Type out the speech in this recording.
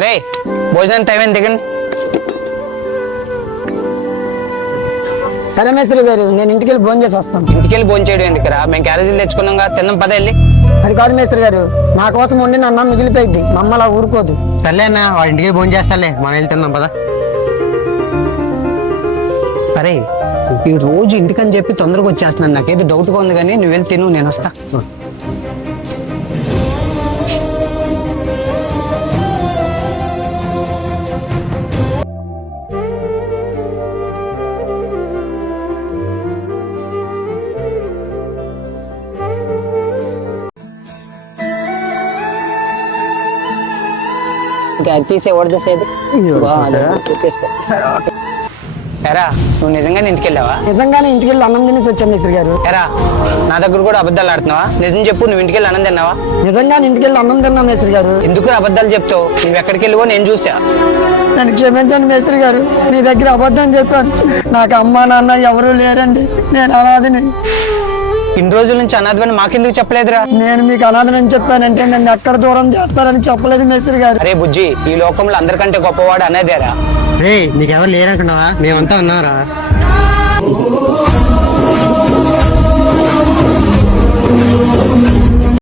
అరే భోజనం టైం ఎంత దిగండి. సరే మేస్త్రి గారు, నేను ఇంటికి వెళ్ళి భోజనం చేసి వస్తాను. ఇంటికి వెళ్ళి భోజనం చేయడం ఎందుకురా? మేము క్యారేజీలు తెచ్చుకున్నాం కదా, తిన్నాం పద వెళ్ళి. అది కాదు మేస్త్రి గారు, నా కోసం వండిన అన్నం మిగిలిపోయింది, మా అమ్మ అలా ఊరుకోదు. సర్లే అన్న, వాడి ఇంటికి భోజనం చేస్తాలే, మనం వెళ్తున్నాం పదా. అరే ఈ రోజు ఇంటికని చెప్పి తొందరగా వచ్చేస్తున్నాను, నాకేదో డౌట్గా ఉంది కానీ నువ్వు వెళ్ళి తిను, నేను వస్తా. తీసే ఓడదేసేది ఎరా, నువ్వు నిజంగానే ఇంటికి వెళ్ళావా? నిజంగానే ఇంటికి వెళ్ళి అన్నం తినేసి వచ్చాను మేస్త్రి గారు. ఎరా, నా దగ్గర కూడా అబద్ధాలు ఆడుతున్నావా? నిజం చెప్పు, నువ్వు ఇంటికి వెళ్ళి అన్నం తిన్నావా? నిజంగానే ఇంటికి వెళ్ళి అన్నం తిన్నా మేస్త్రి గారు. ఎందుకు అబద్ధాలు చెప్తావు? నువ్వు ఎక్కడికి వెళ్ళివో నేను చూసా. నన్ను క్షమించండి మేస్త్రి గారు, మీ దగ్గర అబద్ధం చెప్పాను. నాకు అమ్మ నాన్న ఎవరూ లేరండి, నేను అనాథని. ఇన్ని రోజుల నుంచి అనాథమని మాకెందుకు చెప్పలేదురా? నేను మీకు అనాథనని చెప్పానంటే నన్ను ఎక్కడ దూరం చేస్తారని చెప్పలేదు మేస్త్రి గారు. అరే బుజ్జి, ఈ లోకంలో అందరికంటే గొప్పవాడు అనేదేరా. రే, నీకెవరు లేరనుకున్నావా? మేమంతా ఉన్నారా?